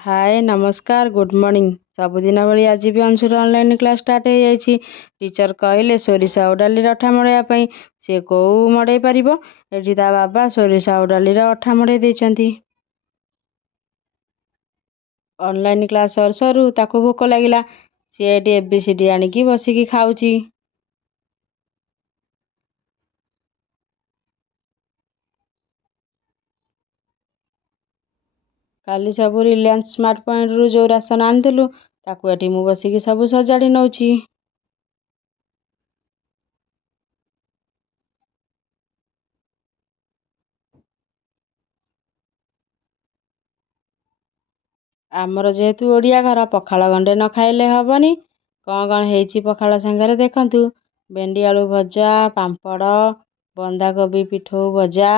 हाय नमस्कार good morning. सबुदिन भाई आज भी अंशुर ऑनलाइन क्लास स्टार्ट हो जाइए। टीचर कहले सोरिष आउ डाली अठा मड़ाई सी कौ मड़े पार एटी ता बाबा सोरिष आउ डाली अठा मड़े देइचंती। ऑनलाइन क्लास सर सरू ताको भोक लगिला सी एटी एबीसीडी आनिकी बसिकी खाऊची। काली सबू रिलायंस स्मार्ट पॉइंट रु जो राशन आनिलु ताकू एटी मु बसिकी सबू सजाड़ी नौची। आमर जेहेतु ओडिया घर पखाल गंडे न खाइले हबनी। कौन हेइची पखाल संगे देखंतु भेंडी आलू भजा पांपड़ बंधाकोबी पिठौ भजा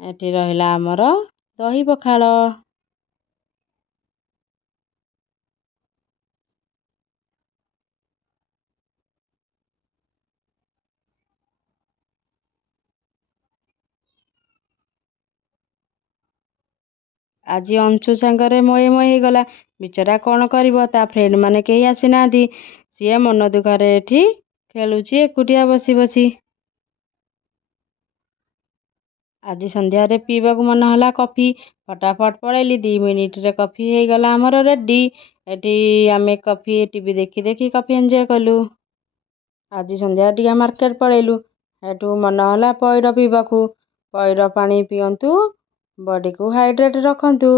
एटी रहिला आमर दही पखाल। आज अंशु सांगरे मोए मोए गला बिचरा कौन करिवो ता फ्रेंड माने केही आसीनांती सी मन दुखरे एठी खेलुची एकुटिया बसी बसी। आज संध्या रे पीवा को मन हला कॉफी फटाफट पड़ेली 2 मिनिट रे कॉफी हे गला हमर रेडी। एटी आमे कॉफी टीवी देखी देखी कॉफी एंजॉय कलु। आज संध्या टिका मार्केट पड़ेलु हेटू मन हला पइड पीवाकू। पइड पानी पियंतु बॉडी को हाइड्रेट रखंतु।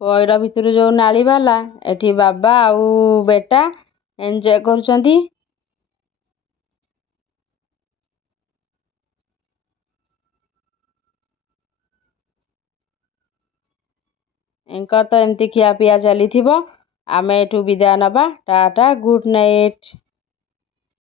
पइड भितरु जो नाली वाला एठी बाबा आउ बेटा एंजॉय करुचंती। एंकर तो एमती खिया पिया चली थिबो। आमे एठू विदा नबा टाटा गुड नाइट।